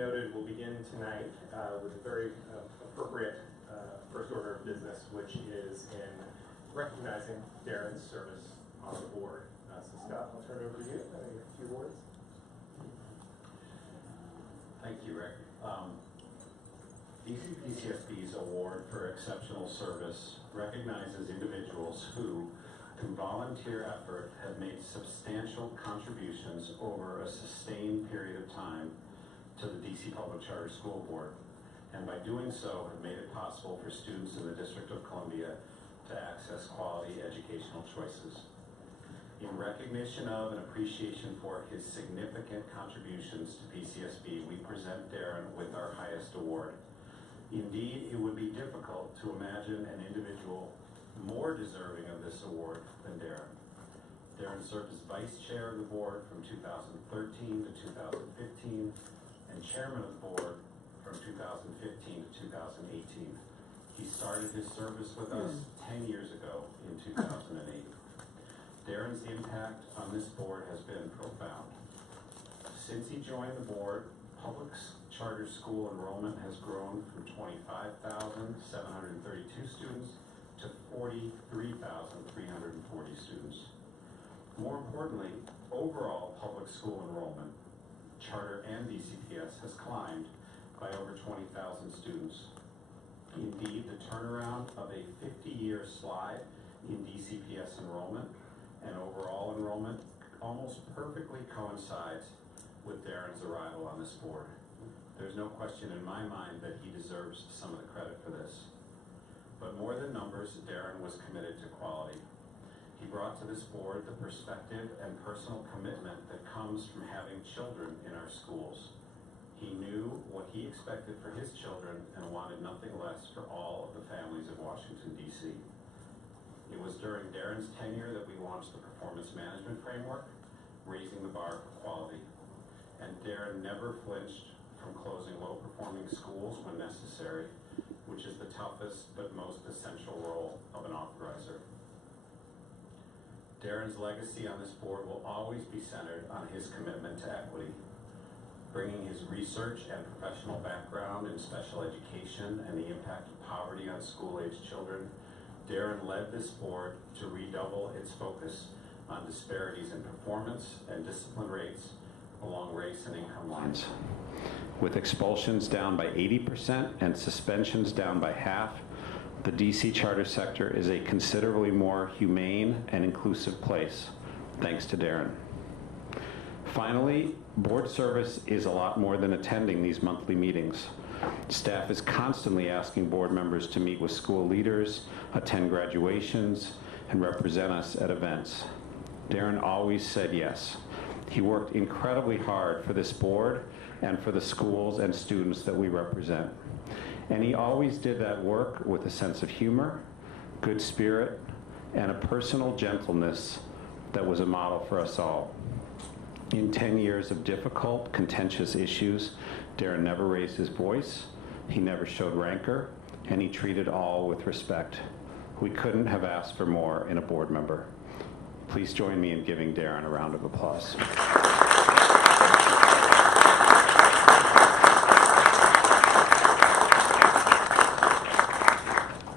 noted, we'll begin tonight with a very appropriate first order of business, which is in recognizing Darren's service on the board. So Scott, I'll turn it over to you. A few words. Thank you, Rick. PCSB's award for exceptional service recognizes individuals who, through volunteer effort, have made substantial contributions over a sustained period of time to the DC Public Charter School Board, and by doing so have made it possible for students in the District of Columbia to access quality educational choices. In recognition of and appreciation for his significant contributions to PCSB, we present Darren with our highest award. Indeed, it would be difficult to imagine an individual more deserving of this award than Darren. Darren served as Vice Chair of the Board from 2013 to 2015 and Chairman of the Board from 2015 to 2018. He started his service with us 10 years ago in 2008. Darren's impact on this board has been profound. Since he joined the board, public charter school enrollment has grown from 25,732 students to 43,340 students. More importantly, overall public school enrollment, charter and DCPS, has climbed by over 20,000 students. Indeed, the turnaround of a 50-year slide in DCPS enrollment and overall enrollment almost perfectly coincides with Darren's arrival on this board. There's no question in my mind that he deserves some of the credit for this. But more than numbers, Darren was committed to quality. He brought to this board the perspective and personal commitment that comes from having children in our schools. He knew what he expected for his children and wanted nothing less for all of the families of Washington, D.C. It was during Darren's tenure that we launched the Performance Management Framework, raising the bar for quality. And Darren never flinched from closing low-performing schools when necessary, which is the toughest but most essential role of an authorizer. Darren's legacy on this board will always be centered on his commitment to equity. Bringing his research and professional background in special education and the impact of poverty on school-aged children, Darren led this board to redouble its focus on disparities in performance and discipline rates along race and income lines. With expulsions down by 80% and suspensions down by half, the DC charter sector is a considerably more humane and inclusive place, thanks to Darren. Finally, board service is a lot more than attending these monthly meetings. Staff is constantly asking board members to meet with school leaders, attend graduations, and represent us at events. Darren always said yes. He worked incredibly hard for this board and for the schools and students that we represent. And he always did that work with a sense of humor, good spirit, and a personal gentleness that was a model for us all. In 10 years of difficult, contentious issues, Darren never raised his voice, he never showed rancor, and he treated all with respect. We couldn't have asked for more in a board member. Please join me in giving Darren a round of applause.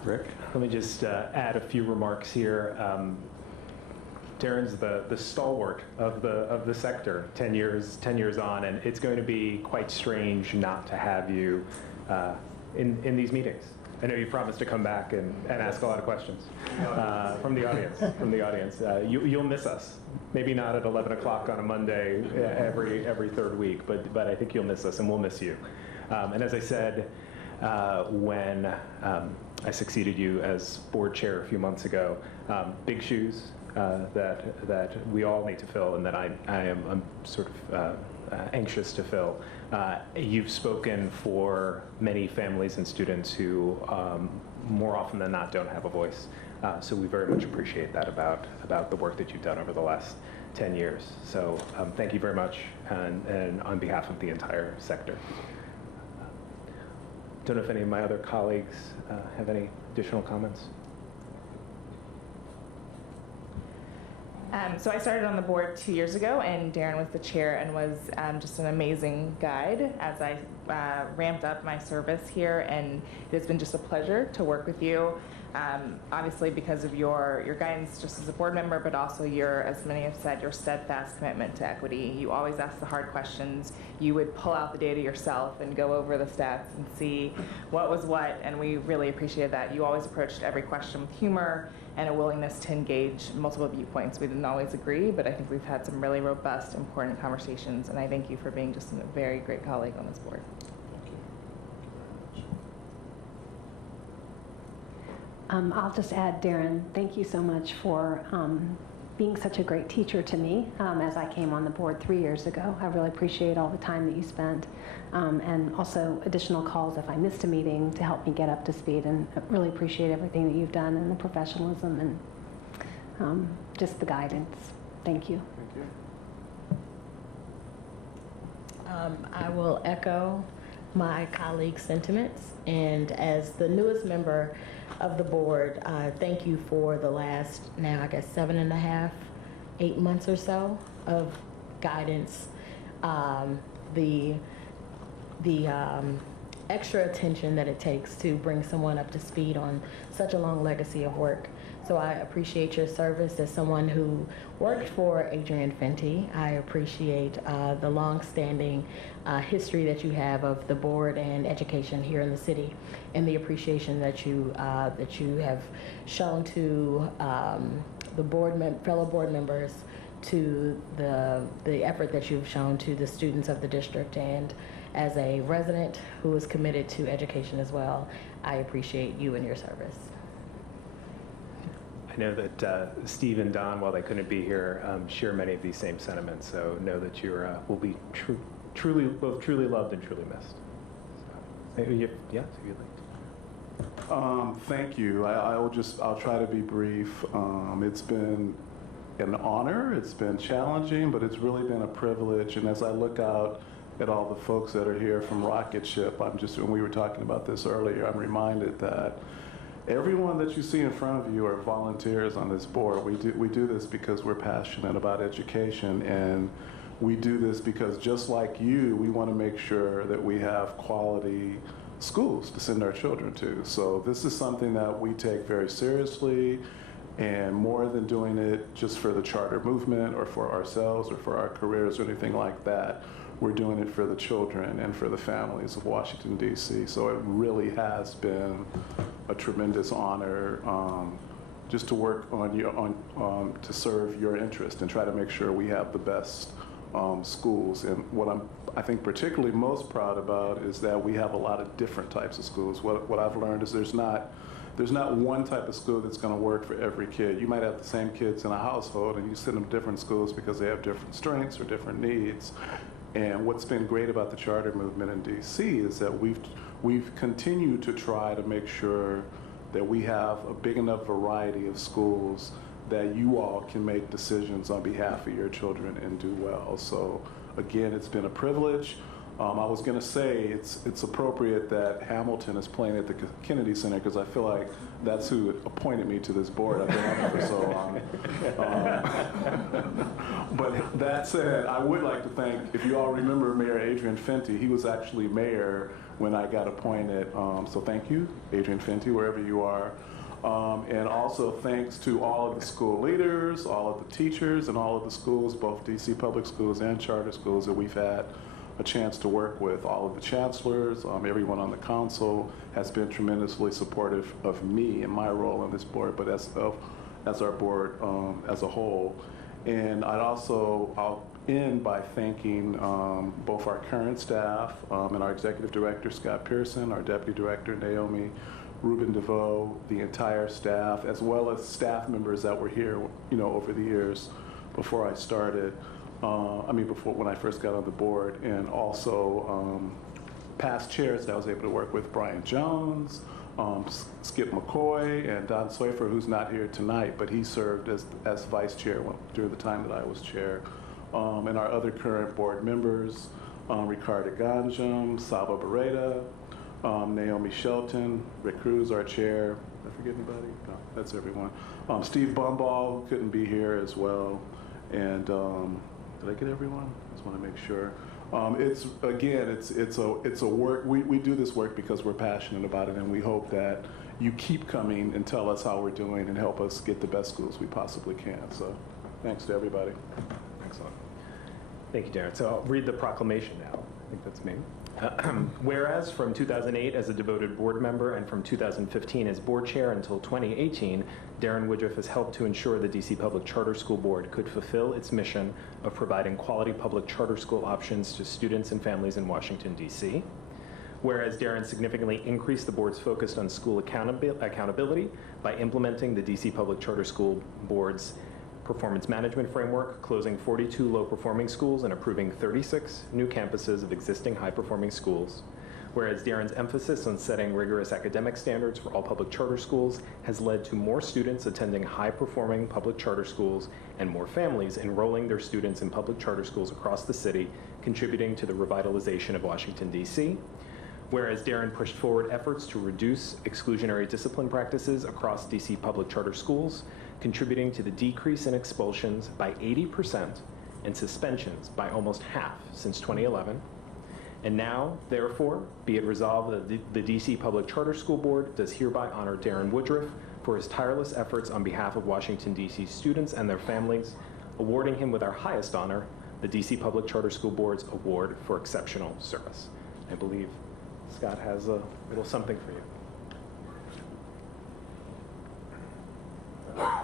Rick? Let me just add a few remarks here. Darren's the stalwart of the sector 10 years on, and it's going to be quite strange not to have you in these meetings. I know you promised to come back and ask a lot of questions from the audience. You'll miss us. Maybe not at 11 o'clock on a Monday every third week, but I think you'll miss us, and we'll miss you. And as I said, when I succeeded you as board chair a few months ago, big shoes that we all need to fill, and that I'm sort of anxious to fill. You've spoken for many families and students who more often than not don't have a voice. So we very much appreciate that about the work that you've done over the last 10 years. So thank you very much, and on behalf of the entire sector. Don't know if any of my other colleagues have any additional comments. So I started on the board 2 years ago, and Darren was the chair and was just an amazing guide as I ramped up my service here, and it has been just a pleasure to work with you. Obviously because of your guidance just as a board member, but also your, as many have said, your steadfast commitment to equity. You always ask the hard questions. You would pull out the data yourself and go over the stats and see what was what, and we really appreciated that. You always approached every question with humor and a willingness to engage multiple viewpoints. We didn't always agree, but I think we've had some really robust, important conversations, and I thank you for being just a very great colleague on this board. I'll just add, Darren, thank you so much for being such a great teacher to me as I came on the board 3 years ago. I really appreciate all the time that you spent, and also additional calls if I missed a meeting to help me get up to speed, and I really appreciate everything that you've done and the professionalism and just the guidance. Thank you. Thank you. I will echo my colleagues' sentiments, and as the newest member of the board, thank you for the last, now I guess 7.5, 8 months or so of guidance. The extra attention that it takes to bring someone up to speed on such a long legacy of work. So I appreciate your service as someone who worked for Adrian Fenty. I appreciate the long-standing history that you have of the board and education here in the city, and the appreciation that you have shown to the fellow board members, to the effort that you've shown to the students of the district, and as a resident who is committed to education as well, I appreciate you and your service. I know that Steve and Don, while they couldn't be here, share many of these same sentiments. So know that you will be both truly loved and truly missed. So, yes, if you'd like to. Thank you. I'll try to be brief. It's been an honor. It's been challenging, but it's really been a privilege. And as I look out at all the folks that are here from Rocket Ship, when we were talking about this earlier, I'm reminded that everyone that you see in front of you are volunteers on this board. We do this because we're passionate about education, and we do this because, just like you, we want to make sure that we have quality schools to send our children to. So this is something that we take very seriously, and more than doing it just for the charter movement or for ourselves or for our careers or anything like that, we're doing it for the children and for the families of Washington, D.C. So it really has been a tremendous honor just to work to serve your interest and try to make sure we have the best schools. And what I think particularly most proud about is that we have a lot of different types of schools. What I've learned is there's not one type of school that's going to work for every kid. You might have the same kids in a household, and you send them to different schools because they have different strengths or different needs. And what's been great about the charter movement in D.C. is that we've continued to try to make sure that we have a big enough variety of schools that you all can make decisions on behalf of your children and do well. So again, it's been a privilege. I was going to say it's appropriate that Hamilton is playing at the Kennedy Center, because I feel like that's who appointed me to this board. I've been on it for so long. But that said, I would like to thank, if you all remember Mayor Adrian Fenty, he was actually mayor when I got appointed. So thank you, Adrian Fenty, wherever you are. And also thanks to all of the school leaders, all of the teachers, and all of the schools, both DC public schools and charter schools, that we've had a chance to work with. All of the chancellors, everyone on the council has been tremendously supportive of me and my role on this board, but as our board as a whole. And I'll end by thanking both our current staff and our executive director, Scott Pearson, our deputy director, Naomi Ruben DeVoe, the entire staff, as well as staff members that were here, over the years before I started. Before when I first got on the board, and also past chairs that I was able to work with, Brian Jones, Skip McCoy, and Don Soifer, who's not here tonight, but he served as vice chair during the time that I was chair. And our other current board members, Ricardo Ganjam, Saba Barreda, Naomi Shelton, Rick Cruz, our chair. Did I forget anybody? No, that's everyone. Steve Bumball couldn't be here as well. And did I get everyone? Just want to make sure. It's a work. We do this work because we're passionate about it, and we hope that you keep coming and tell us how we're doing and help us get the best schools we possibly can. So, thanks to everybody. Excellent. Thank you, Darren. So I'll read the proclamation now. I think that's me. Whereas from 2008 as a devoted board member and from 2015 as board chair until 2018, Darren Woodruff has helped to ensure the DC Public Charter School Board could fulfill its mission of providing quality public charter school options to students and families in Washington, D.C. Whereas Darren significantly increased the board's focus on school accountability by implementing the DC Public Charter School Board's performance management framework, closing 42 low-performing schools and approving 36 new campuses of existing high-performing schools. Whereas Darren's emphasis on setting rigorous academic standards for all public charter schools has led to more students attending high-performing public charter schools and more families enrolling their students in public charter schools across the city, contributing to the revitalization of Washington, D.C. Whereas Darren pushed forward efforts to reduce exclusionary discipline practices across DC public charter schools, contributing to the decrease in expulsions by 80% and suspensions by almost half since 2011. And now, therefore, be it resolved that the DC Public Charter School Board does hereby honor Darren Woodruff for his tireless efforts on behalf of Washington, D.C. students and their families, awarding him with our highest honor, the DC Public Charter School Board's Award for Exceptional Service. I believe Scott has a little something for you. I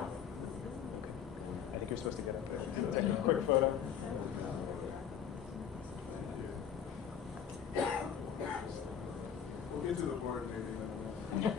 think you're supposed to get up there. Take a quick photo. We'll get to the board maybe.